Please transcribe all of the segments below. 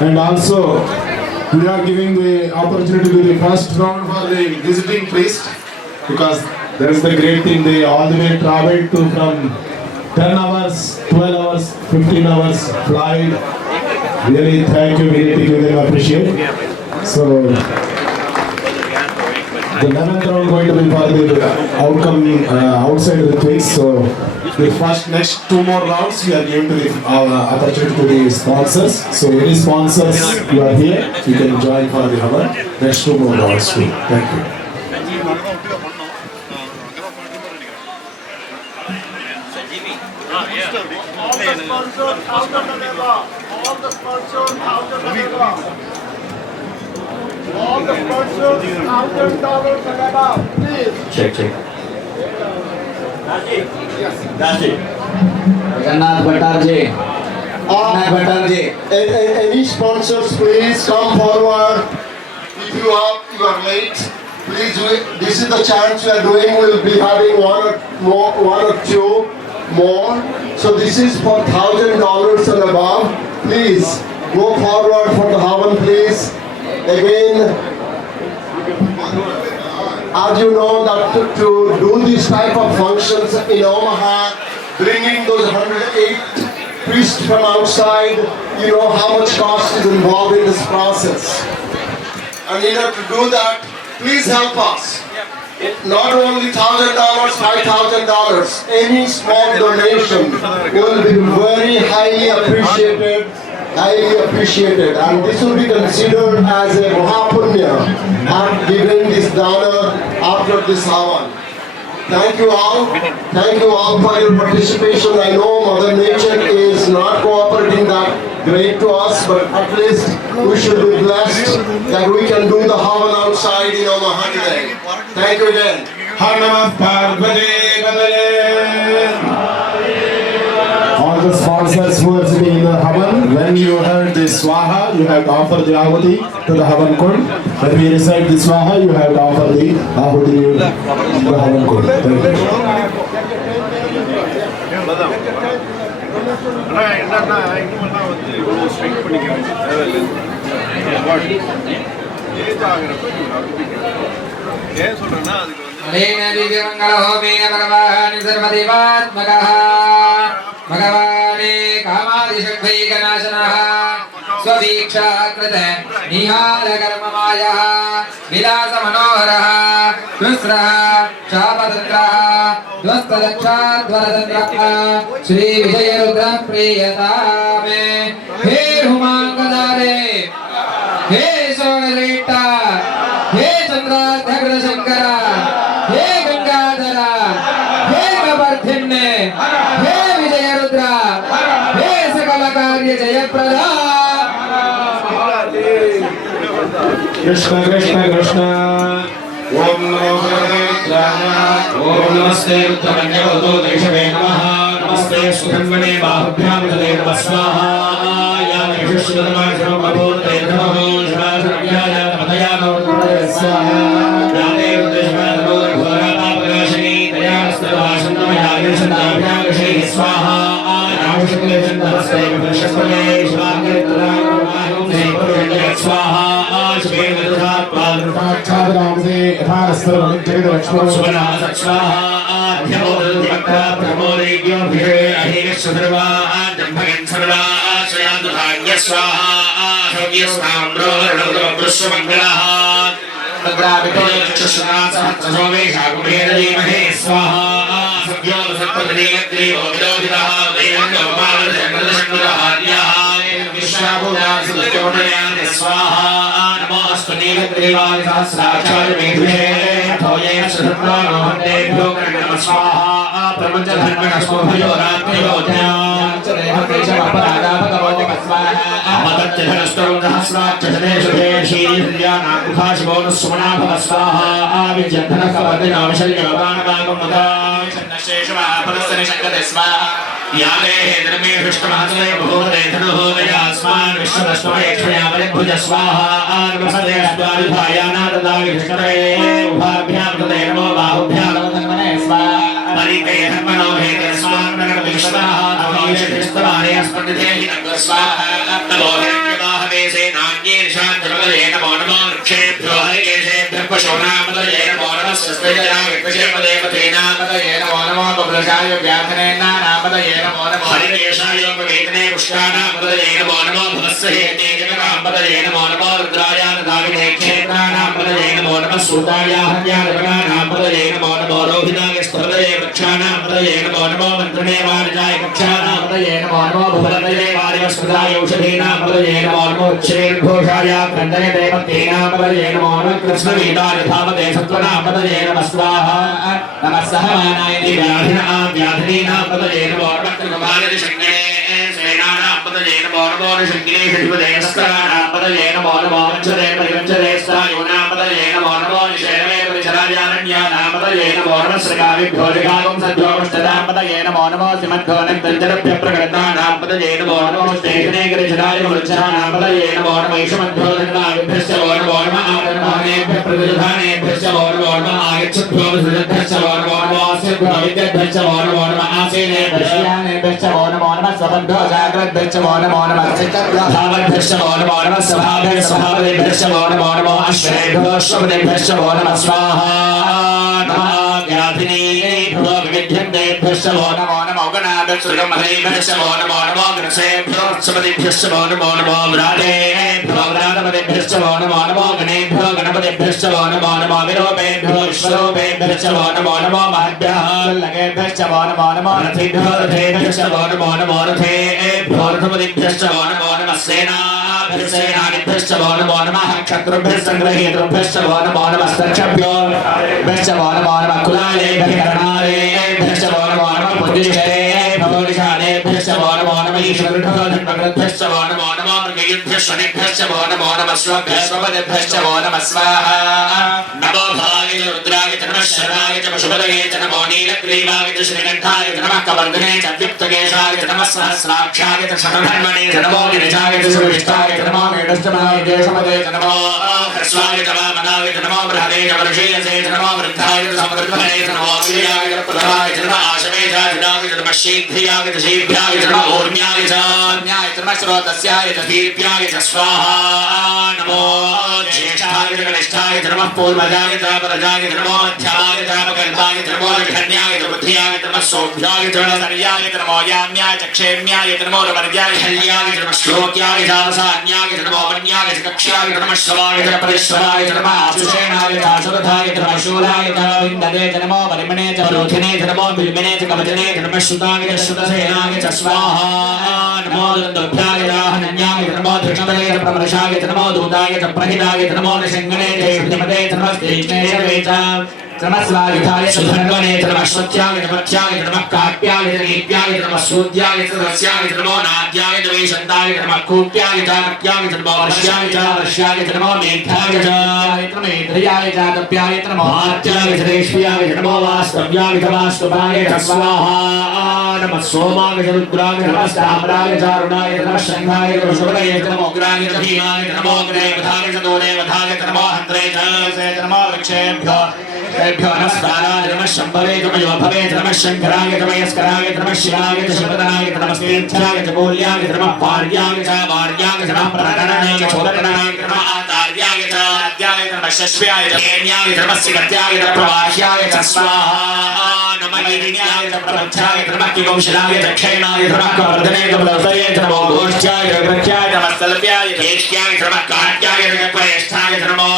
And also, we are giving the opportunity to the first round for the visiting priest, because that is the great thing. They all the way traveled to from 10 hours, 12 hours, 15 hours flight. Really, thank you. We need to give them appreciate. So, the 11th round going to be for the outcome outside the quiz. So, the first next two more rounds we are giving to the opportunity to the sponsors. So, any sponsors you are here, you can join for the our next two more rounds too. Thank you. All the sponsors out of the above. All the sponsors $1,000 and above. Please. Check. Yes. Jagannath Bhattarji. Any sponsors, please come forward. If you are late, please. This is the chance we are doing. We'll be having one or two more. So this is for $1,000 and above. Please go forward for the Havan, please. Again, as you know, that to do this type of functions in Omaha, bringing those 108 priests from outside, you know how much cost is involved in this process. And in order to do that, please help us. Not only $1,000, $5,000, any small donation will be very highly appreciated, and this will be considered as a Mahapunya and giving this dana after this Havan. Thank you all for your participation. I know Mother Nature is not cooperating that great to us, but at least we should be blessed that we can do the Havan outside in Omaha today. Thank you again. All the sponsors who are sitting in the Havan, when you heard the Swaha, you have to offer the Ahuti to the Havan Kund. When we recite the Swaha, you have to offer the Ahuti to the Havan Kund. Thank you. भगवाने कामादिषड्वैकनाशनः स्ववीक्षाकृत निहारकर्ममायः विलासमनोहरः कृस्रः शापतन्त्रः ध्वस्तदक्षाध्वरतन्त्रः श्रीविजयरुद्रप्रियतामे हे हुमाङ्गदारे हे सोगरेट्ट हे चन्द्राध्यग्रशङ्कर हे गंगाधर हे कपर्थिन्ने हे विजयरुद्र हे सकल कार्य जयप्रदा कृष्ण कृष्ण कृष्ण ओम नमो भगवते ओम नमस्ते रुद्रमन्यवतो देशवे नमः नमस्ते सुखन्वने बाहुभ्यां तदे नमः स्वाहा या विशुद्धतमो भगवते नमः शिवासर्याय नमः नमः स्वाहा याते रुद्रशमो घोरा पापनाशिनी दयास्तवासन्नमयागेशनाभ्यागशे स्वाहा नामशुक्लेशन्दस्ते विभशस्पते शिवागे तदागमाहुं स्वाहा छात्रामसे यथास्तरमनित्यविदलक्ष्मो सुवनाथ स्वाहा आध्यमोदल्यक्ता प्रमोदेज्ञो भिरे अहिनिश्चर्वा जम्भगन् सर्वा स्वयान्तधान्य स्वाहा आरोग्यस्ताम्रो रणोदमृष्वमङ्गलः तद्रावितो चक्षुषनासहस्रसोमेशाकुमेरदीमहे स्वाहा सद्यो सत्पदनीयग्रीवो विदोदितः वेदङ्गोपालशङ्करशङ्करहार्यः विश्वाभूयासुदयोनयानि स्वाहा नमोऽस्तु नीलग्रीवाय सहस्राचार्यमेधुषे थोये सुधत्वानोहन्तेभ्यो नमः स्वाहा प्रपञ्चधर्मणस्मभयो रात्रियो मदत्यधनस्तरं सहस्राक्षसने शुभे शीलिन्द्रियानामुखाशिवोनुस्सुमना भव स्वाहा विजयधनकवर्दिनामशल्यवदानकाकं मदा शेषवापदस्तनि शङ्कते स्वाहा याले धर्मे हृष्टमासने भूते धनुहोदयास्मान् विश्वदस्मयेक्षया परिभुज स्वाहा नमस्ते स्वारिभायानाददावि हृष्टरे उभाभ्यां तदे नमो बाहुभ्यां तन्मने स्वाहा परिते धर्मणो भेदे स्वाहा नगरविश्वाहा धमीश हृष्टमाने अस्मदिते हि स्वाहा नमो हिरण्यवाहवे विषयपदेवतेनापदये नमो नमो बबलशाय व्याघ्रेणानापदये नमो नमो हरिकेशाय वेदने पुष्टानापदये नमो नमो भवस्सहेते जगदापदये नमो नमो रुद्रायानदाविने क्षेत्राणापदये नमो नमः सूतायाहन्यानपदये नमो नमो रोहिताय स्पर्धये वृक्षाणापदये नमो नमो मन्त्रणे वारिजाय कक्षाणापदये नमो नमो भुवनदये वारिवस्पदाय औषधीनापदये नमो नमो श्रीर्घोषाय खण्डये देवतेनापदये नमो नमः कृष्णवीताय धामते सत्वनापदये नमः स्वाहा नमः सहमानाय व्याधिनापदये नमो नमः त्रिभुवाय शङ्करे सेनानापदये नमो नमो शङ्किरे शशिपदेस्करानापदये नमो नमो वञ्चरे परिवञ्चरे स्थायोनापदये नमो नमो निशेरवे परिचराजारण्यानापदये नमो नमः श्रगाविभ्यो जगागं सद्योष्टदापदये नमो नमो सिमद्घोनन्दञ्जरभ्य प्रगणनापदये नमो नमो स्तेषणे गिरिशराय वृक्षानापदये नमो नमः ईशमद्भ्यो दण्डाविभ्यश्च वो नमो नमः आदर्मानेभ्य प्रतिधानेभ्यश्च वो नमो नमः आगच्छद्भ्यो विसृजद्भ्यश्च वो नमो नमः आस्यद्भ्यो विद्यद्भ्यश्च वो नमो नमः आसेनेभ्यश्च वो नमो नमः स्वपद्भ्यो जाग्रद्भ्यश्च वो नमो नमः चित्तभ्यो धावद्भ्यश्च वो नमो नमः स्वभावेभ्यः स्वभावेभ्यश्च वो नमो नमः अश्वरेभ्यो अश्वपदेभ्यश्च वो नमः स्वाहा नमः व्याधिनीभ्यो विविध्यन्तेभ्यश्च वो नमो नमो गणाभ्यश्च वो नमो नमो गणसेभ्यो उत्सपदेभ्यश्च वो नमो नमो व्रातेभ्यो व्रातपदेभ्यश्च वो नमो नमो गणेभ्यो गणपदेभ्यश्च वो नमो नमो विरूपेभ्यो विश्वरूपेभ्यश्च वो नमो नमो महद्भ्यः लगेभ्यश्च वो नमो नमो रथेभ्यो रथेभ्यश्च वो नमो नमो रथेभ्यो रथपदेभ्यश्च वो नमो नमः सेनाभ्यश्च वो नमो नमः क्षत्रुभ्यः संग्रहेतृभ्यश्च वो नमो नमः स्तक्षभ्यो भ्यश्च वो नमो नमः कुलालेभ्यः कर्णालेभ्यश्च वो नमो नमः पुज्येभ्यो निशालेभ्यश्च वो नमो नमः ईश्वरभ्यो धन्वकृद्भ्यश्च वो नमो नमः मृगयुभ्यः शनिभ्यश्च वो नमो नमः स्वभ्यस्वपदेभ्यश्च वो नमः स्वाहा नमो भागाय च रुद्राय च नमः शर्वाय च पशुपतये च नमो नीलग्रीवाय च श्रीकण्ठाय च नमः कवर्धने च व्युक्तकेशाय च नमः सहस्राक्षाय च शतधन्वने च नमो गिरिजाय च सुविष्टाय च नमो मेढश्चमाय च समदे च नमो ह्रस्वाय च वामनाय च नमो बृहदे च वर्षीयसे च नमो वृद्धाय च समृद्धये च नमो अक्षयाय च प्रथमाय च नमः आशवे च जिदाय च नमः शीघ्रियाय च शीघ्राय च नमो ऊर्म्याय च न्याय च नमः श्रोतस्याय च दीप्याय च स्वाहा नमो ज्येष्ठाय च कनिष्ठाय च नमः पूर्वजाय च परजाय च नमो मध्याय च अपकल्पाय च नमो धन्याय च बुद्धियाय च नमः सौभ्याय च सर्याय च नमो याम्याय च क्षेम्याय च नमो रवर्याय हल्याय च नमः श्लोक्याय च अवसान्याय च नमो वन्याय च कक्ष्याय च नमः श्रवाय च परेश्वराय च नमः आशुषेणाय च आशुरथाय च नमः शूलाय च विन्दते च नमो परिमणे च परोधिने च नमो बिल्मिने च कवचने च नमः श्रुताय च श्रुतसेनाय च स्वाहा नमो दन्तभ्याय च हनन्याय च नमो धृष्णपदे च प्रमर्शाय च नमो दूताय च प्रहिताय च नमो निषङ्गणे च श्रुतिपदे च नमः स्त्रीष्णेशवे च नमः स्वायुधाय च धन्वने च नमः श्रुत्याय च पथ्याय च नमः काप्याय च नीप्याय च नमः सूद्याय च रस्याय च नमो नाद्याय च वैशन्ताय च नमः कूप्याय च कप्याय च नमो वर्ष्याय च नमो मेघ्याय च मेध्र्याय च कप्याय च नमो आर्त्याय च रेष्म्याय च नमो वास्तव्याय च वास्तवाय च स्वाहा नमः सोमाय च रुद्राय च नमः ताम्राय च अरुणाय च नमः शङ्खाय च वृषभये च नमो उग्राय च भीमाय च नमो अग्नेवधाय च दोरेवधाय च नमो हन्त्रे च नमो वृक्षेभ्यो नमस्काराय नमः शम्भवे च मयोभवे च नमः शङ्कराय च मयस्कराय च नमः शिवाय च शिवतनाय च नमः स्तेच्छाय च मूल्याय च नमः पार्याय च वार्याय च नमः प्रणनाय च चोदनाय च नमः आचार्याय च आद्याय च नमः शश्व्याय च हेन्याय च नमः सिकत्याय च प्रवाह्याय च स्वाहा नमः वीर्याय च प्रवच्छाय च नमः किंशिलाय च क्षयणाय च नमः कवर्धने च बलवतये च नमो गोष्ठ्याय च ग्रह्याय च नमः सल्प्याय च हेष्ट्याय च नमः काट्याय च प्रेष्ठाय च नमो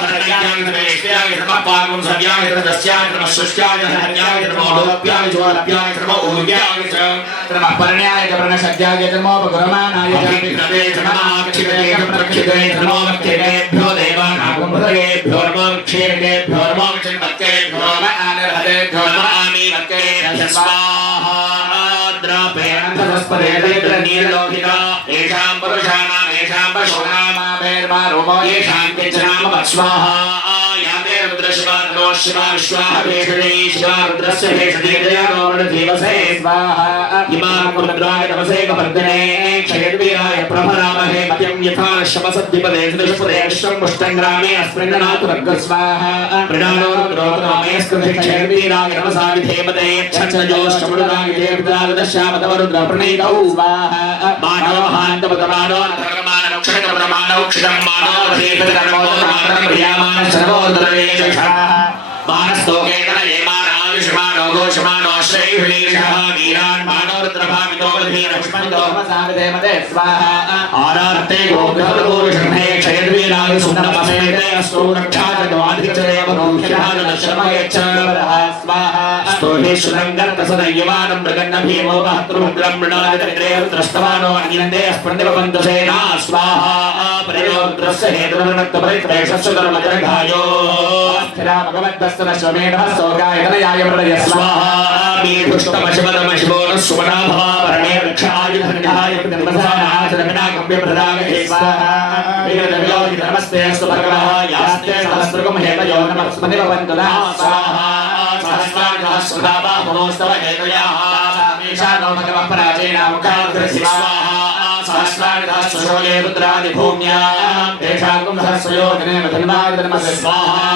हरण्याय च वेष्ट्याय च नमः पागुं सव्याय च दस्याय च नमः शुष्याय च हरण्याय च नमो लोप्याय च वलप्याय च नमो ऊर्व्याय च नमः पर्ण्याय च प्रणशद्याय च नमो भगुरमानाय च विक्रते च नमः क्षिपते च प्रक्षिपते च नमो वक्तेभ्यो देवानागुम्भृगेभ्यो नमो क्षीरकेभ्यो नमो चिन्मत्तेभ्यो नमः आनिर्हतेभ्यो नमः आमीवत्तेभ्यो स्वाहा द्रापेणन्तस्पदे नीललोहिता येषां पुरुषाणाम् येषां पशूनां रोमो येषां किञ्चनाम स्वाहा याते रुद्रशिवा शिवा विश्वाः भेषजे शिवा रुद्रस्य भेषजे दयानो वृणधीवसे स्वाहा इमां रुद्राय तमसे कवर्धने क्षयद्वीराय प्रभरामहे मत्यं यथा शमसद्धिपदे सुदुष्पदे विश्वं पुष्टङ्ग्रामे अस्मृण्णातु वर्गस्वाहा मृणानो रुद्रोतरामे स्कृते क्षयद्वीराय नमसा विधेमते छञ्जोष्टमृदाय देवतादशामतवरुद्रप्रणीतौ स्वाहा मानो हान्तपदमानो धर्मानो क्षणकप्रमाणौ क्षितं मानो धीपतर्मो मानं प्रियामानं सर्वोदरेशः मानस्तोकेतन येमानायुष्मानो गोष्मानो श्रेयुलीशः वीरान् मानोरुद्रभामितोमधे रक्ष्मन्तोमसामिदेमते स्वाहा आरार्ते गोग्रहपूरुषणे क्षयद्वीनाय सुन्दरमसेते अस्तु रक्षाचद्वाधिचरेव रोह्यः स्वाहा स्तोहे सुरङ्गर्तसदय्यमानं मृगन्न भीमो महत्रुद्रं मृणादिरेव द्रष्टवानो अनिन्दे स्पृण्डिवपन्तसेना स्वाहा परियोद्रस्य हेतुर्नक्तपरित्रेषस्य धर्मजनघायो स्थिरा भगवद्दस्तनश्वमेधः सोगायतनयाय प्रदय स्वाहा मीढुष्टमशिवदमशिवोनः सुमनाभवाभरणे रक्षायुधन्याय प्रतिमसानाचरविनागम्यप्रदागहे स्वाहा वीरदविलोकिधर्मस्ते अस्तु भगवः यास्ते सहस्रगुं हेतयो नमः स्मनिवन्तुनः स्वाहा सहस्राजहस्रदाबाहुनोस्तव हेतयाः ईशानो भगवः पराजेनामुखाग्रसि स्वाहा सहस्राजहस्रशोले रुद्रादिभूम्यां तेषां सहस्रयोजने मधन्वादनमस्य स्वाहा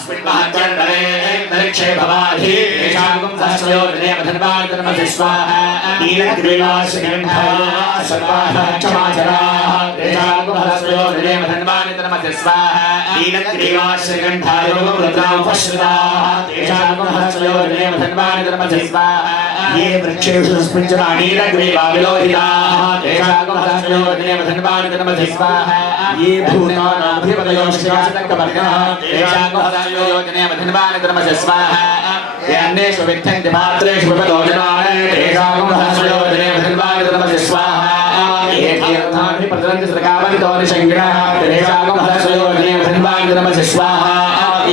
स्मिन्महत्यन्तरे दरिक्षे भवाधि तेषां सहस्रयोजने मधन्वादनमस्य स्वाहा नीलग्रीवाशकण्ठाः सर्वाः क्षमाचराः तेषां सहस्रयोजने मधन्वादनमस्य स्वाहा नीलग्रीवाशकण्ठायो रुद्रामुपश्रिताः तेषां सहस्रयोजने मधन्वादनमस्य स्वाहा ये वृक्षेषु स्पृञ्चना नीलग्रीवाविलोहिताः तेषां सहस्रयोजने मधन्वादनमस्य स्वाहा ये भूतानाभिपदयो शिवासनकवर्गः तेषां सहस्रयोजने मधन्वादनमस्य स्वाहा ये अन्येषु विद्धन्ति पात्रेषु विपदोजनाय तेषां सहस्रयोजने मधन्वादनमस्य स्वाहा ये तीर्थानि प्रचलन्ति सदकावन्तो तेषां सहस्रयोजने मधन्वादनमस्य स्वाहा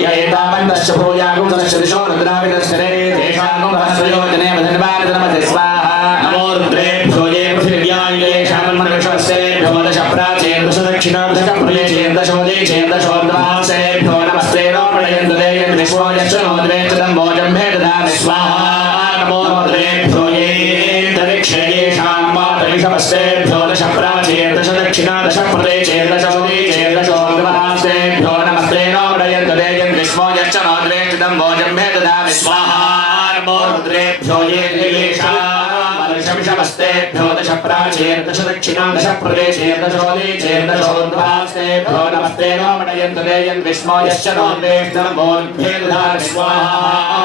ये एतावन्तश्च भूयागुं तस्य दिशो रुद्राविदश्चरे तेषां सहस्रयोजने मधन्वादनमस्य स्वाहा नमो रुद्रेभ्यो ये पृथिव्यां येषां मन्मनविश्वस्येभ्यो दश प्राचेन दश दक्षिणां दश प्रयचेन दशोदीचेन दशोद्वासेभ्यो नमस्ते नो प्रयन्तु देयं विश्वो यश्च नो द्वेष्टदं भोजम्भे ददामि स्वाहा नमो रुद्रेभ्यो ये दरिक्षे येषां मातरिषवस्तेभ्यो दश प्राचेन दश दक्षिणां दश प्रयचेन दशोदीचेन दशोद्वासेभ्यो नमस्ते नो प्रयन्तु देयं विश्वो यश्च नो द्वेष्टदं भोजम्भे ददामि स्वाहा नमो रुद्रेभ्यो ये येषां शमस्तेभ्यो दश प्राचेन दश दक्षिणां दश प्रदेशेन दशोदीचेन दशोद्वासेभ्यो नमस्ते नो मणयन्तु देयन् विस्मो यश्च नो द्वेष्टमोद्भे ददामि स्वाहा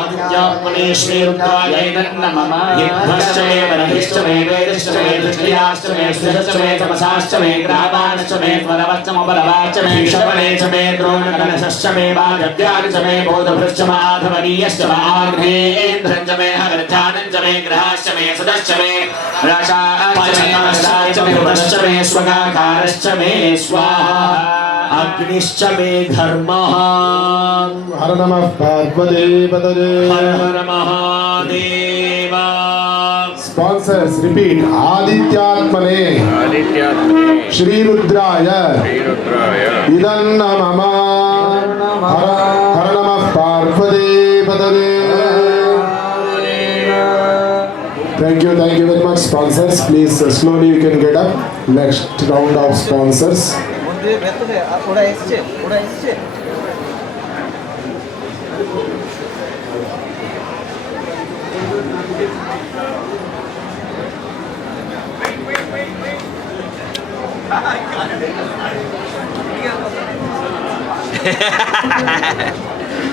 आदित्यात्मने श्रीरुद्रायै नमः यद्भश्च मे वरहिश्च मे वेदश्च मे दृष्ट्याश्च मे सृजश्च मे तपसाश्च मे ग्रावाश्च मे स्वरवश्च मोबलवाश्च मे शवने च मे द्रोणकलशश्च मे वागव्यानि च मे बोधभृश्च माधवनीयश्च आग्नेन्द्रं च मे हरध्यानं च मे ग्रहाश्च मे सदश्च मे रसाश्च मे हुतश्च मे स्वगाकारश्च मे स्वाहा अग्निश्च मे धर्मः हर नमः पार्वती पतये हर हर महादेव स्पॉन्सर्स रिपीट आदित्यात्मने श्री रुद्राय इदं नमः हर नमः पार्वती पतये Thank you very much sponsors. Please slowly you can get up. Next round of sponsors.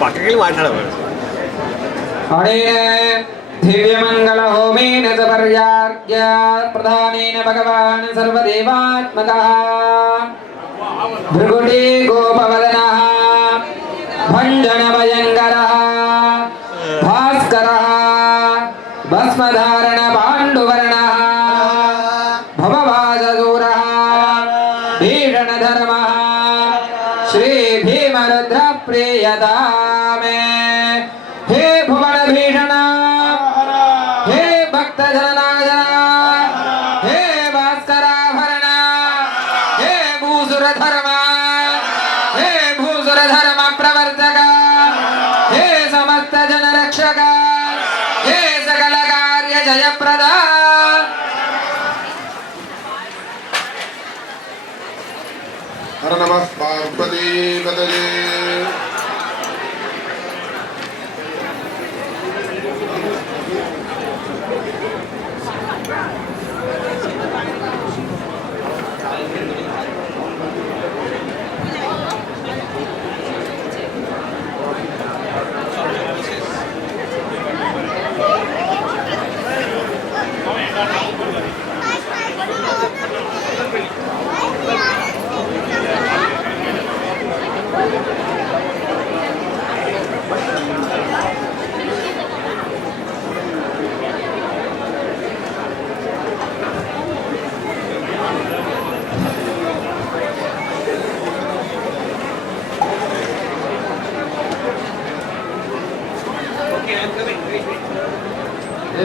పక్కకి మాట్లాడవాలి दिव्यमंगल होमेन सपर्यार्घ्य प्रधानेन भगवान् सर्वदेवात्मकः भृगुटी गोपवदनः भञ्जन भयङ्करः भास्करः भस्मधारण पाण्डुवर्णः भवभाजसूरः भीषणधर्मः श्री भीमरुद्र प्रियतामे हे भुवन भीषण हे भक्त जननाय हे भास्कराभरण हे भूसुर धर्म प्रवर्तक हे समस्त जन रक्षक हे सकल कार्य जयप्रद हर नमः पार्वती पतये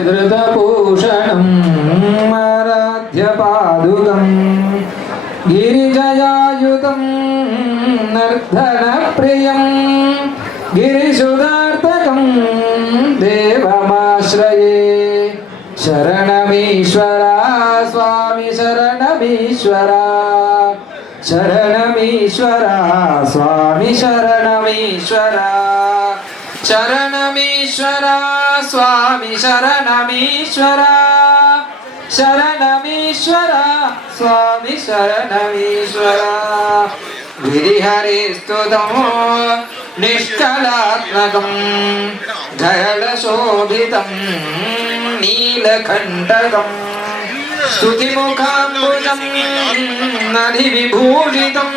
धृतपूषणं आराध्यपादुकं गिरिजयायुतं नर्धनप्रियं गिरिसुधार्थकं देवमाश्रये शरणमीश्वरा स्वामी शरणमीश्वरा शरणमीश्वरा स्वामी शरणमीश्वरा शरणमीश्वरा स्वामी शरणमीश्वरा शरणमीश्वरा स्वामी शरणमीश्वरा गिरिहरिस्तुतं निष्कलात्मकं गरलशोभितं नीलकण्टकं स्तुतिमुखाम्बुजं नधिविभूषितं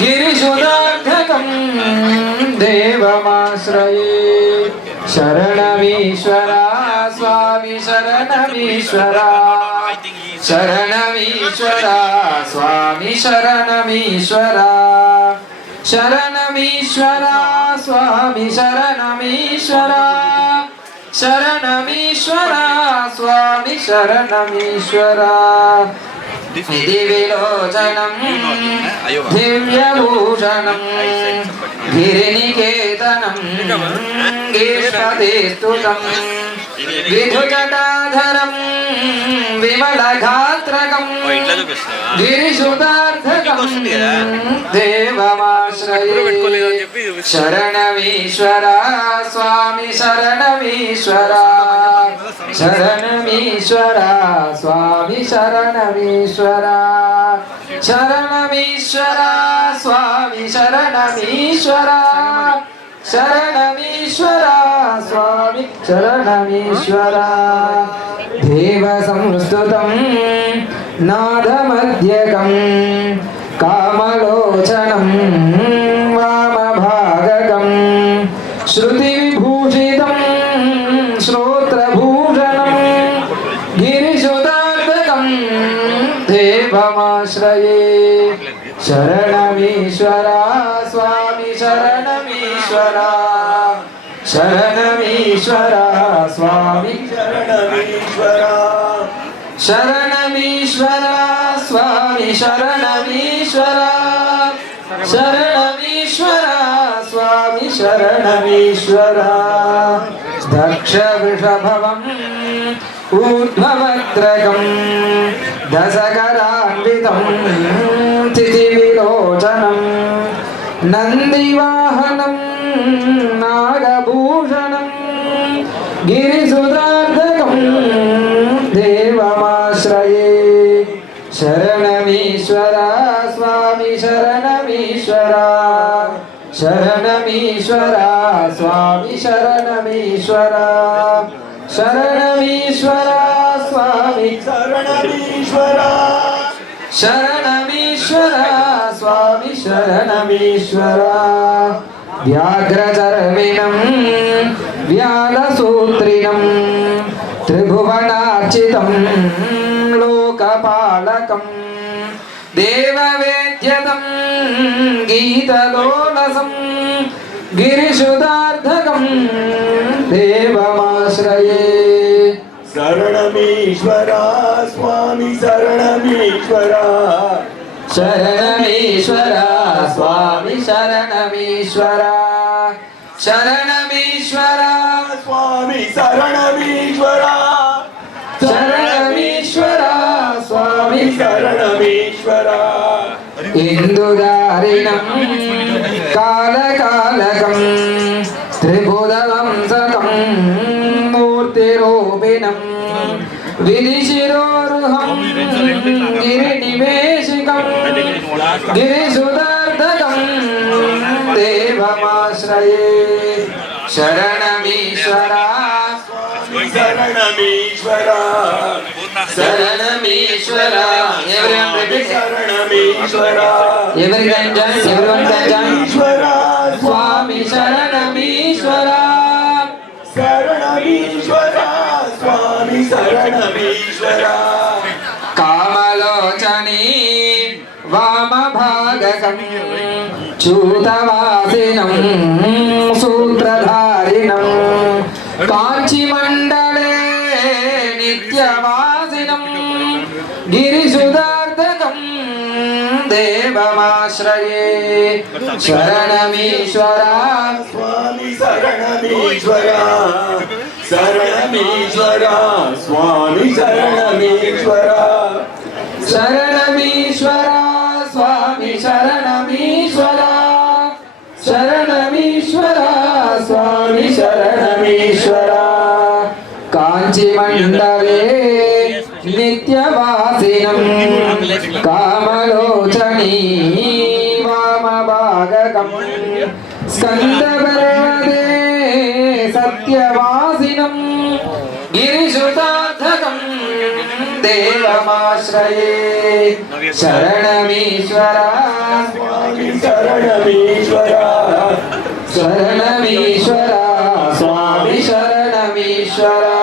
गिरिशुदार्धकं देवमाश्रये शरणमीश्वरा स्वामी शरणमीश्वरा शरणमीश्वरा स्वामी शरणमीश्वरा शरणमीश्वरा स्वामी शरणमीश्वरा शरणमीश्वरा स्वामी शरणमीश्वरा दिविलोचनं दिव्यभूषणं गिरिनिकेतनं गिरिपतिस्तुतं विधुजटाधरं विमलगात्रकं गिरिसुधार्थकं देवमाश्रये शरणमीश्वरा स्वामी शरणमीश्वरा शरणमीश्वरा स्वामी शरणमीश्वरा शरणमीश्वरा स्वामी शरणमीश्वरा शरणमीश्वरा स्वामी शरणमीश्वरा देवसंस्तुतं नादमध्यकं कामलोचनं वामभागकं श्रुतिविभूषितं श्रोत्रभूषणं गिरिशुदार्धकं देवमाश्रये शरणमीश्वरा स्वामी शरणमीश्वरा शरणमीश्वरा स्वामी शरणमीश्वरा शरणमीश्वरा स्वामी शरणमीश्वरा शरणमीश्वरा स्वामी शरणमीश्वरा दक्षवृषभवम् ऊर्ध्ववक्त्रकं दशकरान्वितं तिथिविलोचनं नन्दिवाहनं नागभूषणं गिरिसुधार्धकं देवमाश्रये शरणमीश्वरा स्वामी शरणमीश्वरा शरणमीश्वरा स्वामी शरणमीश्वरा शरणमीश्वरा स्वामी शरणमीश्वरा शरणमीश्वरा स्वामी शरणमीश्वरा व्याघ्रचर्विणं व्यालसूत्रिणं त्रिभुवनार्चितं लोकपालकं देववेद्यतं गीतलोलसं गिरिशुदार्धकं देवमाश्रये शरणमीश्वरा स्वामी शरणमीश्वरा शरणमीश्वरा स्वामी शरणमीश्वरा शरणमीश्वरा स्वामी शरणमीश्वरा शरणमीश्वरा स्वामी शरणमीश्वरा इंदुदारिणं कालकालकं त्रिभुवनवंशकं मूर्तिरूपिणं विधिशिरोरुहं गिरिनिवेशिकं गिरिसुधार्धकं देवमाश्रये शरणमीश्वरा शरणमीश्वरा शरणमीश्वरा everyone repeat शरणमीश्वरा everyone can join ईश्वरा स्वामी शरणमीश्वरा शरणमीश्वरा स्वामी शरणमीश्वरा कामलोचनी वामभागकं च्यूतवासिनं सूत्रधारिणं काञ्चीमण्डले नित्यवासिनं गिरिसुधार्धकं देवमाश्रये शरणमीश्वरा स्वामी शरणमीश्वरा शरणमीश्वरा स्वामी शरणमीश्वरा शरणमीश्वरा स्वामी शरणमीश्वरा शरणमीश्वरा स्वामी शरणमीश्वरा काञ्चीमण्डले नित्यवासिनं कामलोचनी वामभागकं स्कन्दपर्वते सत्यवासिनं गिरिसुतार्थकं देवमाश्रये शरणमीश्वरा स्वामी शरणमीश्वरा शरणमीश्वरा स्वामी शरणमीश्वरा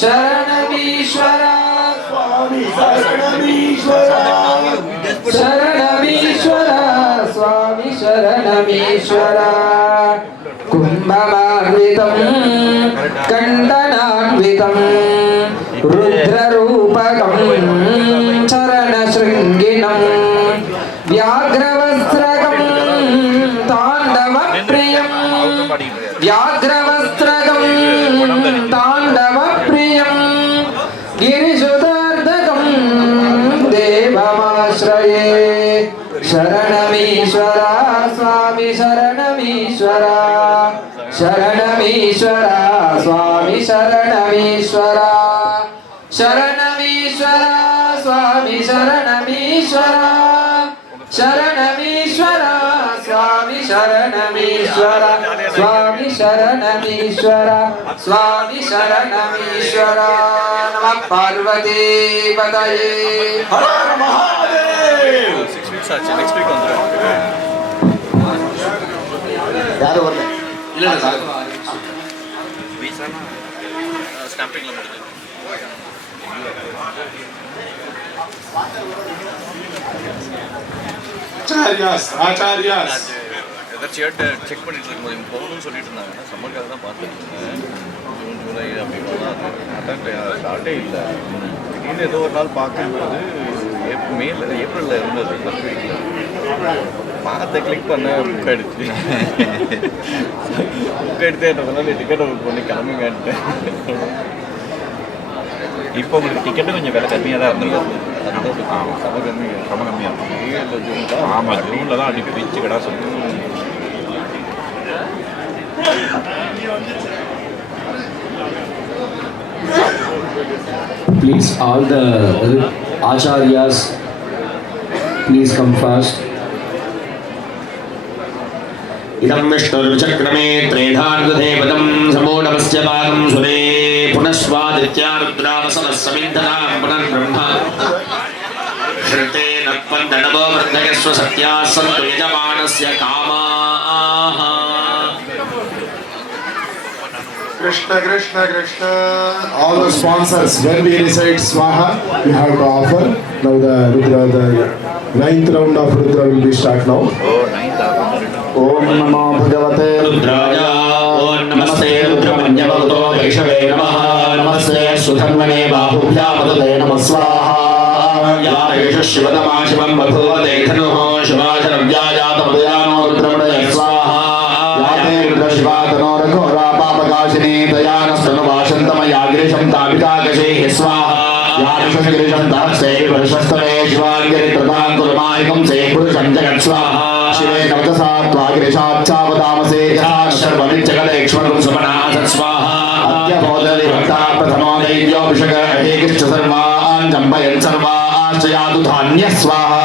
शरणमीश्वरा स्वामी शरणमीश्वरा शरणमीश्वरा स्वामी शरणमीश्वरा कुम्भमान्वितं कण्डनान्वितं रुद्ररूपकं चरणशृङ्गिनं व्याघ्रवस्त्रकं ताण्डवप्रियं व्याघ्रवस्त्रकं ताण्डवप्रियं गिरिसुधार्धकं देवमाश्रये शरणमीश्वरा स्वामी शरणमीश्वरा शरणमीश्वरा स्वामी शरणमीश्वरा शरणमीश्वरा स्वामी शरणमीश्वरा शरणमीश्वरा स्वामी शरणमीश्वरा स्वामी शरणमीश्वरा स्वामी शरणमीश्वरा नमः पार्वती पतये हर हर महादेव 6 weeks ಆಚೆ ನೆಕ್ಸ್ಟ್ ವೀಕ್ ಅಂದ್ರೆ ಯಾರು ಬರಲಿ ಇಲ್ಲ ಸರ್ ವೀಸಾನ ಸ್ಟಾಂಪಿಂಗ್ ಎಲ್ಲ ಮಾಡಿದ್ವಿ Acharyas. ஏதாச்சும் செக் பண்ணிட்டு இருக்கும்போது இவங்க போகணும்னு சொல்லிட்டு இருந்தாங்க சம்மருக்காக தான் பார்த்துட்டு இருந்தேன் ஜூன் ஜூலை அப்படி அதான் ஸ்டார்ட்டே இல்லை திடீர்னு ஏதோ ஒரு நாள் பார்க்கும்போது ஏப்ரலில் இருந்தது ஃபர்ஸ்ட் வீக்கில் பார்த்து கிளிக் பண்ண புக் ஆகிடுச்சு புக் எடுத்தேன்றதுனால டிக்கெட்டை புக் பண்ணி கிளம்புங்கன்ட்டு இப்போ உங்களுக்கு டிக்கெட்டு கொஞ்சம் விலை கம்மியாக தான் இருந்திருக்கும் அதுதான் செம கம்மியாக இருக்கும் ஜூன் தான் ஆமாம் ஜூனில் தான் அன்றைக்கி பீச்சு கடை சொல்லி Please, all the acharyas, please come fast. इदं विष्णुर्चक्रमे त्रेधार्धदेवतं समो नमस्य पादं सुरे पुनस्वादित्या रुद्रावसनस्समिन्धनां पुनर्ब्रह्म श्रुते नत्वन्दनवो वृद्धयस्व सत्याः सन्तु यजमानस्य कामाः Krishna, Krishna, Krishna. All the sponsors, when we recite Swaha, we have to offer. Now the Rudra, the 9th round of Rudra will be start now. Om Namo Bhagavate रुद्राय ॐ नमस्ते रुद्रमन्यवतो वैष्णवे नमः नमस्ते सुधन्वने बाहुभ्यामदते नमः स्वाहा या एष शिवतमा शिवं बभूवते धनुः शिवाशरव्याजातमदयानो रुद्रमणये स्वाहा या ते रुद्रशिवातनोरघोरा पापकाशिनी दयानस्तनुवासन्तमयाग्रेशं तापिकाकशेः स्वाहा या ऋषगिरिशं तास्ते वर्षस्तमे शिवाङ्गिरिकृतां कुर्मायिकं से पुरुषं जगत् स्वाहा शिवे नवदसा त्वागिरिशाच्चावतामसे यथा सर्वमित्यगलेक्ष्मणं सुमनासत् स्वाहा अद्य भोदरि भक्ता प्रथमो दैव्योऽभिषेकश्च सर्वान् जम्पयन् सर्वाश्च यातु धान्यः स्वाहा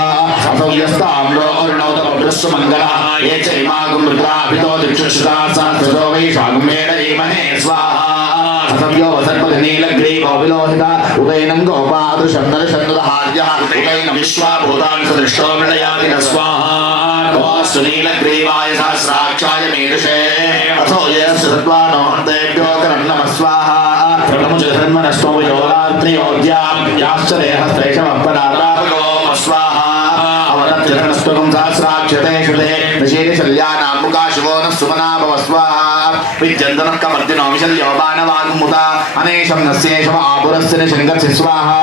असौयस्ताम्रो अरुणौतमभ्रस्व मङ्गलः ये च इमागुं रुद्राभितो दिक्षुश्रुता सहस्रतो वैशागुमेण धीमहे स्वाहा असंयो सर्पनीलग्रीवो विलोहिता उदैनं गोपादृशं नरशन्दहार्यः उदैनं विश्वाभूतान् सदृष्टो मृडयाति न स्वाहा सुनीलग्रीवाय सहस्राक्षाय मीदृशे अथो यस्य सत्त्वानो हन्तेभ्यो करं नमः स्वाहा प्रणमुजधन्वनष्टो वियोगात्रियोद्यां याश्च देहस्तेषमप्पनाराभगो स्वाहा अवरत् जगन्स्त्वं सहस्राक्षते शुते दशीलशल्यानां मुखाशुवो न सुमना भव स्वाहा विद्यन्तनः कमर्दिनो विशल्यो बाणवागमुता अनेशं नस्येषव आपुरस्य न शृङ्गस्य स्वाहा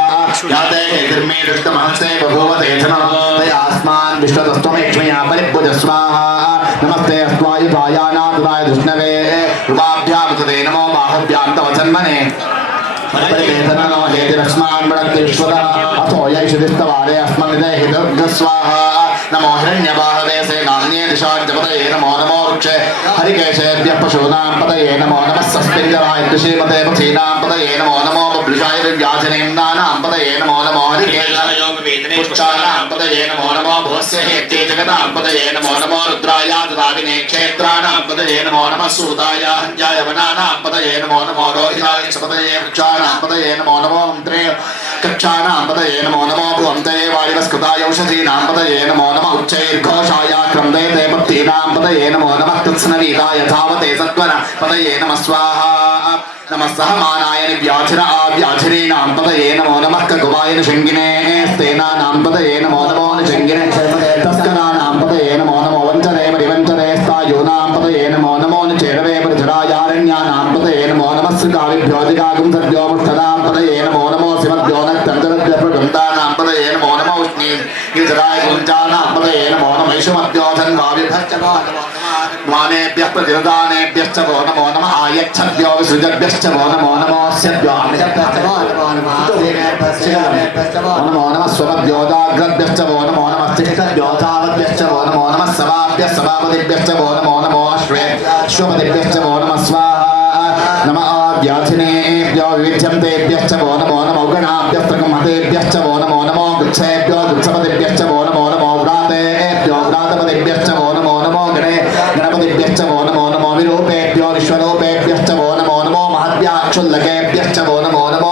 याते हेतिर्मे दृष्टमहस्ते बभूवते धनो तयास्मान् विश्वतस्त्वमेक्ष्मया परिभुज स्वाहा नमस्ते अस्त्वायुधायानाथदाय धृष्णवे उपाभ्यां तदे नमो बाहुभ्यां तव जन्मने परिवेदनो हेतिरस्मान् वृणक्तिश्वतः अथो यैषदिस्तवारे अस्मन्निदे हितर्गस्वाहा नमो हिरण्यबाहवे सेनान्ये दिशाञ्जपतये नमो नमो वृक्षे हरिकेशेभ्यः पशूनां पतये नमो नमः सस्मिञ्जराय कृषिमते पथीनां पतये नमो नमो बभ्रुषाय व्याजनेन्दानां पतये नमो नमो हरिकेशाय पुष्टानां पतये नमो नमो भोस्य हेत्ये जगतां पतये नमो नमो रुद्राय ददाविने क्षेत्राणां पतये नमो नमः सूताय हञ्जाय वनानां पतये नमो नमो रोहिताय पतये वृक्षाणां पतये नमो नमो मन्त्रे कक्षाणां पतये नमो नमो भुवन्ते वायुवस्कृताय औषधीनां पतये नमो नमः उच्चैर्घोषाय क्रन्दयते पत्तीनां पतये नमो नमः कृत्स्नवीताय धावते सत्वना पतये नमः स्वाहा नमः सहमानाय व्याधिर आव्याधिरीणां पतये नमो नमः ककुवाय शृङ्गिने स्तेनानां पतये नमो नमो शृङ्गिने तस्कराणां पतये नमो नमो वञ्चरे परिवञ्चरे स्थायूनां पतये नमो नमो चेरवे परिचरायारण्यानां पतये नमो नमः श्रीकाविभ्यो दिगागुं सद्यो मुष्टदां पतये नमो नमो शिवद्यो नक्तञ्जलद्य प्रगन्तानां पतये नमो नमो उष्णीं गिरिजराय गुञ्जानां पतये नमो नमः ईशमद्यो धन्वाविभश्च मानेभ्यः प्रतिरदानेभ्यश्च वो नमो नमः आयच्छद्यो विसृजभ्यश्च वो नमो नमोऽस्यभ्यो नमो नमः स्वमद्योदाग्रभ्यश्च वो नमो नमः स्थिष्टभ्योधावद्भ्यश्च वो नमो नमः सभाभ्यः सभापतिभ्यश्च वो नमो नमो अश्वेश्वपतिभ्यश्च वो नमः स्वाहा नमः व्याधिनेभ्यो विविध्यन्तेभ्यश्च वो नमो नमो गणाभ्यस्त्रगमतेभ्यश्च वो नमो नमो गुच्छेभ्यो गुच्छपतिभ्यश्च वो नमो नमो व्रातेभ्यो व्रातपतिभ्यश्च वो नमो नमो गणपतिभ्यश्च वो नमो नमो विरूपेभ्यो विश्वरूपेभ्यश्च वो नमो नमो महद्भ्याक्षुल्लकेभ्यश्च वो नमो नमो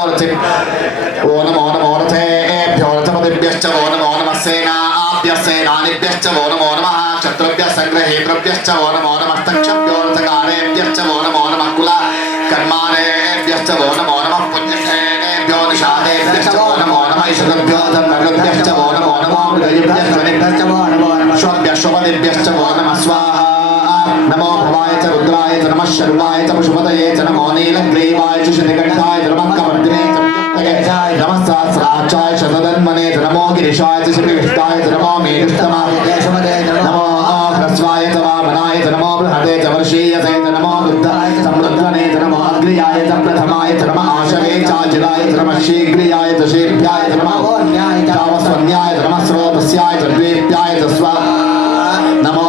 वो नमो नमो रथेभ्यो रथपतिभ्यश्च वो नमो नमः सेनानिभ्यश्च वो नमो नमः शत्रुभ्यः सङ्ग्रहेतृभ्यश्च वो नमो नमः तक्षभ्यो रथकारेभ्यश्च वो नमो नमः कुलकर्माणेभ्यश्च वो नमो नमः पुण्यक्षेणेभ्यो निषादेभ्यश्च वो नमो नमः ईशुभ्यो धर्मकृभ्यश्च वो नमो नमो मृगयुभ्यश्च वो नमो नमः श्वभ्यश्वपतिभ्यश्च वो नमः स्वाहा नमो भवाय च रुद्राय च नमः शर्वाय च पशुपतये च नमो नीलग्रीवाय च शतकण्ठाय च नमः कवर्धिने च विद्युत्तये नमः सहस्राक्षाय शतधन्वने च नमो गिरिशाय च श्रीकृष्णाय च नमो मेरुष्टमाय नमो ह्रस्वाय च वामनाय च नमो बृहते च वर्षीयसे च नमो बुद्धाय च समृद्धने च नमो अग्र्याय च प्रथमाय च नमः आशवे चाजिराय च नमः शीघ्रियाय च शीभ्याय च नमः तावस्वन्याय च नमः स्रोतस्याय च द्वीप्याय च स्वाहा नमो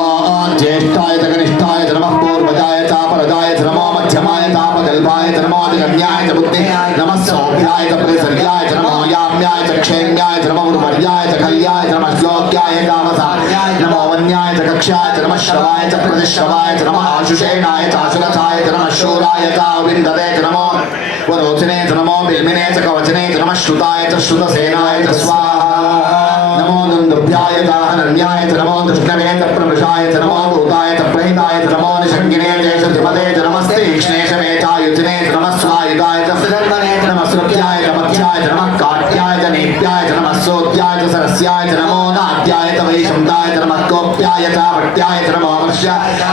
ज्येष्ठाय च कनिष्ठाय च नमः पूर्वजाय चापरजाय च नमो मध्यमाय चापकल्पाय च नमो अधिगम्याय च बुद्धे नमः सौभ्याय च परिसर्याय च नमो याम्याय च क्षेम्याय च नमो उर्वर्याय च कल्याय च नमः श्लोक्याय चावसाय नमो वन्याय च कक्ष्याय च नमः श्रवाय च प्रतिश्रवाय च नमः आशुषेणाय च आशुरथाय च नमः शूराय च विन्दते च नमो वरोचने च नमो बिल्मिने च कवचने च नमः श्रुताय च श्रुतसेनाय च स्वाहा नमो नन्दुभ्याय च हनन्याय च नमो कृष्णवे च प्रमृषाय च नमो भूताय च प्रहिताय च नमो निषङ्गिने च शुद्धिपदे च नमस्ते तीक्ष्णेशवे चायुधिने च नमः स्वायुधाय च सुधन्वने च नमः श्रुत्याय च मध्याय च नमः काट्याय च नेप्याय च नमः सोत्याय च सरस्याय च नमो नाट्याय च वैशन्ताय च नमः कोप्याय च भट्याय च नमो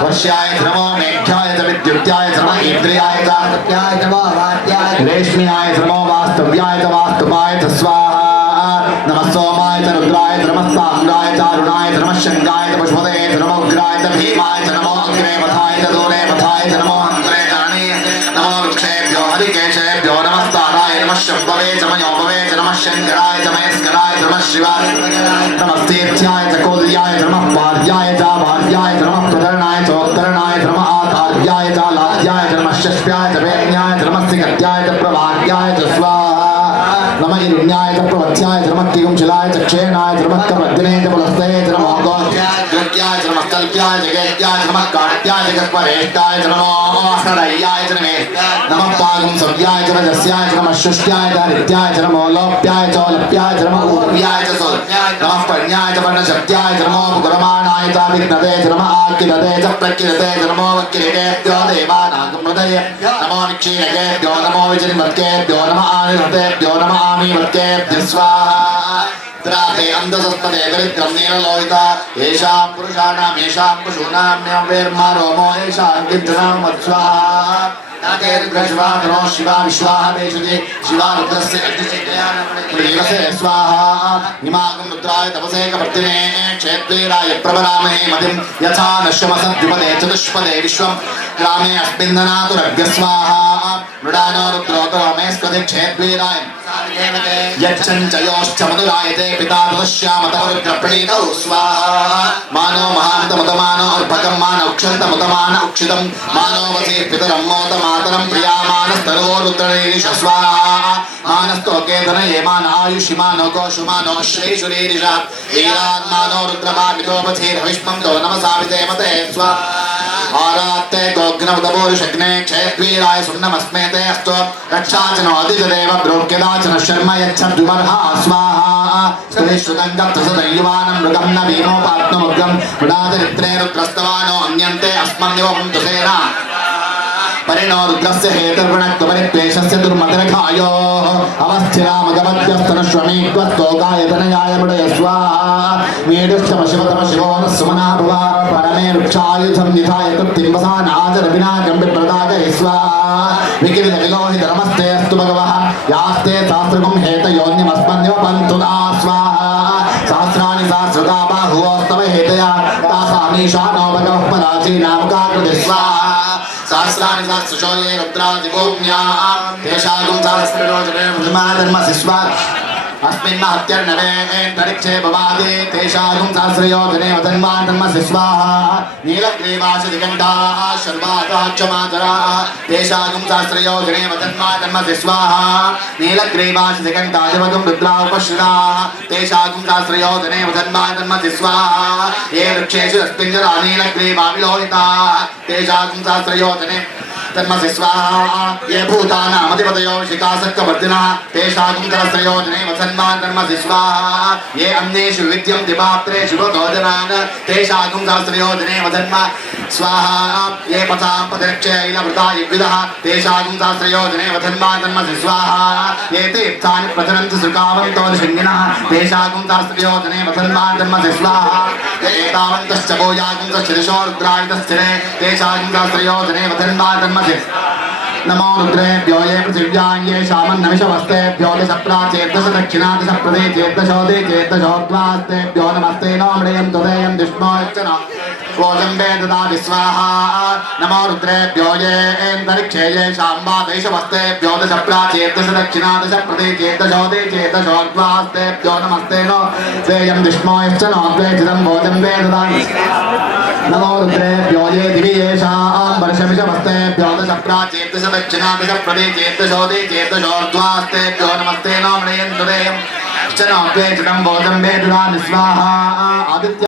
वर्ष्याय च नमो मेघ्याय च विद्युत्याय च नमः इन्द्रियाय च सत्याय च वात्याय रेश्म्याय च नमो वास्तव्याय च वास्तुपाय च स्वाहा नमः सोमाय च रुद्राय च नमः साम्राय च अरुणाय च नमः शङ्गाय च पशुपतये च नमो उग्राय च भीमाय च नमो अग्रे पथाय च दूरे पथाय च नमो अन्तरे चारणे नमो वृक्षेभ्यो हरिकेशेभ्यो नमः ताराय नमः शम्भवे च मयोपवे च नमः शङ्कराय च महेश्वराय च नमः शिवाय नमस्तेत्याय च कोल्याय च नमः पार्याय च भार्याय च नमः प्रतरणाय च उत्तरणाय च नमः आधार्याय च लाद्याय च नमः शष्प्याय च वेद्याय च नमः सिगत्याय च प्रभाग्याय च स्वाहा नमः इरुण्याय च प्रवत्याय च नमः किंशिलाय च क्षेणाय च नमः कवर्धिने च पुलस्तये च नमः गोत्याय च नमः कल्प्याय च गेत्याय च नमः काट्याय च गत्परेष्टाय च नमः हरय्याय च नमः पागं सव्याय च रजस्याय च नमः शुष्ट्याय च हरित्याय च नमो लोप्याय च लप्याय च नमः ऊर्व्याय च नमः पर्ण्याय च वर्णशक्त्याय च नमो गुरमाणाय च विघ्नते च नमः आकिरते च प्रकिरते च नमो वक्किरेभ्यो देवानागमृतये नमो निक्षीणकेभ्यो नमो विजनिमत्केभ्यो नमः आनिर्हतेभ्यो नमः आमीवत्केभ्यः स्वाहा द्राते अंधसस्पदे दरिद्रं नीललोहिता येषां पुरुषाणां येषां पशूनां वेर्मा रोमो येषां गिद्धनां मत्स्वाहा नातेर्ग्रश्वाकरो शिवा विश्वाः वेशुजे शिवा रुद्रस्य अग्निशेखयानमणिदेवसे स्वाहा इमागं रुद्राय तपसे कवर्तिने क्षेत्वीराय प्रवरामहे मतिं यथा नश्यमसद्विपदे चतुष्पदे विश्वं ग्रामे अस्मिन्ननातुरभ्यस्वाहा मृडानो रुद्रोतो मे स्कति क्षेत्वीराय यच्छञ्चयोश्च मधुरायते पिता तदश्यामतरुद्रप्रणीतौ स्वाहा मानो महान्तमुतमानो अर्भकं मानौक्षन्तमुतमान उक्षितं मानो वसे पितरं मोतमातरं प्रियामानस्तरो रुद्रनीरिष स्वाहा मानस्तोकेतन ये मान आयुषिमानो कोशुमानो श्रीशुरीरिषा हीरान्मानो रुद्रमापितोपथीर्हविष्मं तो नमसामिते मते स्वाहा आरात्ते गोग्नमुदपोरुषग्ने क्षेत्वीराय सुन्नमस्मेते अस्तु रक्षाचनो अधिजदेव ब्रोक्यदाचन शर्म यच्छद्विमर्हा स्वाहा स्तुतिश्रुतं गप्तसदयुवानं मृगं न वीनोपात्ममुग्रं मृडाचरित्रे रुद्रस्तवानो अन्यन्ते अस्मन्यो हन्तु सेना परिणो रुद्रस्य हेतुर्वणक्वपरित्वेषस्य दुर्मतिरखायोः अवस्थिरामगमध्यस्तनश्वमेक्वस्तोकायतनयाय मृडय स्वाहा मेढुश्चमशिवतमशिवो नः सुमना भुवा परमे वृक्षायुधं निधाय कृत्तिम्बसानाजरविनाकं विप्रदाकये स्वाहा विकिरितविलोहितनमस्ते अस्तु भगवः यास्ते सहस्रगुं हेतयोन्यमस्मन्यो पन्तुदा स्वाहा सहस्राणि सहस्रदा बाहुवोस्तव हेतया तासामीशानो भगवः पराचीनामकाकृति स्वाहा सहस्राणि सहस्रशौर्ये रुद्रादिगोप्न्याः तेषागुं सहस्ररोचने मुद्माधर्मसि स्वाहा अस्मिन् महत्यर्णवे तरिक्षे भवादे तेषागुं सहस्रयोजने वदन्माधर्मसि स्वाहा नीलग्रीवाशदिगण्ठाः शर्वाताः क्षमाचराः तेषागुं सहस्रयोजने वदन्माधर्मसि स्वाहा नीलग्रीवाशदिगण्ठादिवगुं रुद्रापश्रिताः तेषागुं सहस्रयोजने वदन्माधर्मसि स्वाहा ये वृक्षेषु रस्पिञ्जरा नीलग्रीवाविलोहिताः तेषागुं सहस्रयोजने तन्मसि स्वाहा ये भूतानामधिपतयो शिखासक्कवर्तिनः तेषागुं सहस्रयोजने वसन्मान् तन्मसि स्वाहा ये अन्येषु विद्यं दिपात्रेषु भोजनान् तेषागुं सहस्रयोजने वसन्मान् स्वाहा ये पथां पतिरक्षैलवृता युविदः तेषागुं सहस्रयोजने वसन्मान् तन्मसि स्वाहा ये तीर्थानि प्रचरन्ति सुकावन्तो शृङ्गिनः तेषागुं सहस्रयोजने वसन्मान् तन्मसि स्वाहा ये एतावन्तश्च भूयागुं शिरशो रुद्रायुधस्थिरे तेषागुं सहस्रयोजने वसन्मान् तन्मसि नमो रुद्रेभ्यो ये पृथिव्यां ये शामन्नमिषवस्तेभ्यो दशप्राचेर्दश दक्षिणादश प्रदेचेर्दशोदे चेर्दशोद्वास्तेभ्यो नमस्ते नो मृयं तुदेयं दुष्णोच्चन भोजम्बे ददामि स्वाहा नमो रुद्रेभ्यो ये एन्तरिक्षे ये शाम्बादैशवस्तेभ्यो दशप्राचेर्दश दक्षिणादश प्रदेचेर्दशोदे चेर्दशोद्वास्तेभ्यो नमस्ते नो देयं दुष्णोच्चन द्वेचिदं भोजम्बे ददामि नमो रुद्रेभ्यो ये दिवि येषां वर्षमिषवस्तेभ्यो दशप्राचेर्दश दक्षिणादश प्रदेचेर्दशोदे चेर्दशोर्ध्वास्तेभ्यो नमस्ते नो मृयं तुदेयं च नो द्वेचिदं भोजम्बे ददामि स्वाहा आदित्य